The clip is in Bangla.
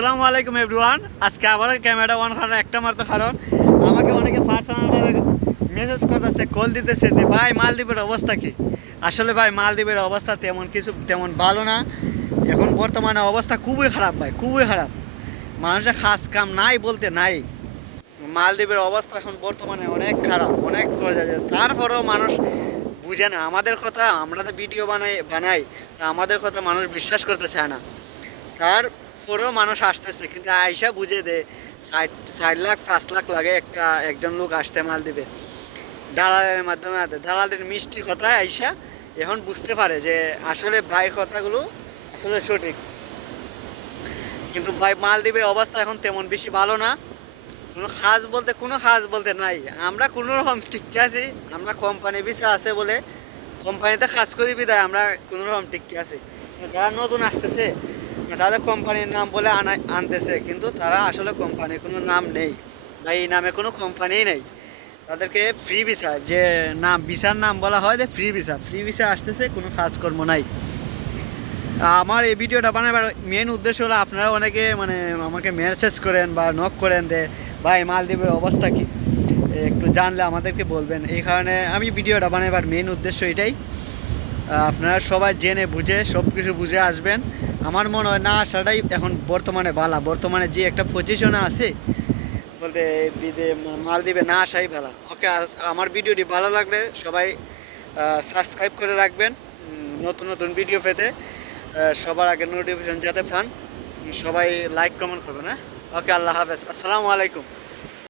আসসালামু আলাইকুম এভরিওয়ান। আজকে আবার ক্যামেরা অন করার একটা মাত্র কারণ, আমাকে অনেকে পার্সোনালভাবে মেসেজ করতেছে, কল দিতেছে যে ভাই মালদ্বীপের অবস্থা কি। আসলে ভাই মালদ্বীপের অবস্থা তেমন ভালো না। এখন বর্তমানে অবস্থা খুবই খারাপ ভাই, খুবই খারাপ। মানুষের কাজ কাম নাই বলতে নাই। মালদ্বীপের অবস্থা এখন বর্তমানে অনেক খারাপ, অনেক পর্যায়ে। তারপরেও মানুষ বুঝে না আমাদের কথা। আমরা তো ভিডিও বানাই, তা আমাদের কথা মানুষ বিশ্বাস করতে চায় না। তারপরেও মানুষ আসতেছে, কিন্তু আইসা বুঝে দে 4 লাখ 5 লাখ লাগে একজন লোক আসতে মালদ্বীপে। দালালের মাধ্যমে দালালের মিষ্টি কথা আইসা এখন বুঝতে পারে যে আসলে ভাইয়ের কথাগুলো আসলে সঠিক। কিন্তু ভাই মালদ্বীপের অবস্থা এখন তেমন বেশি ভালো না। কোনো কাজ বলতে নাই। আমরা কোনো রকম ঠিক আছি। আমরা কোম্পানি ভিসা আছে বলে কোম্পানিতে কাজ করি বিদায় আমরা কোনো রকম ঠিক আছি। যারা নতুন আসতেছে তাদের কোম্পানির নাম বলে আনতেছে, কিন্তু তারা আসলে কোম্পানির কোনো নাম নেই বা এই নামে কোনো কোম্পানি নেই। তাদেরকে ফ্রি ভিসা, যে নাম ভিসার নাম বলা হয় যে ফ্রি ভিসা আসতেছে, কোনো কাজকর্ম নাই। আমার এই ভিডিওটা বানাবার মেন উদ্দেশ্য হলো, আপনারা অনেকে আমাকে মেসেজ করেন বা নক করেন যে ভাই মালদ্বীপের অবস্থা কি, একটু জানলে আমাদেরকে বলবেন। এই কারণে আমি ভিডিওটা বানাবার মেন উদ্দেশ্য এটাই। আপনারা সবাই জেনে বুঝে সব কিছু বুঝে আসবেন। আমার মনে হয় না আসাটাই এখন বর্তমানে ভালো। বর্তমানে যে একটা পজিশনে আছে বলতে মালদ্বীপে না আসাই ভালো। ওকে, আমার ভিডিওটি ভালো লাগলে সবাই সাবস্ক্রাইব করে রাখবেন নতুন নতুন ভিডিও পেতে। সবার আগে নোটিফিকেশন যাতে পান, সবাই লাইক কমেন্ট করবেন। হ্যাঁ, ওকে, আল্লাহ হাফেজ, আসসালামু আলাইকুম।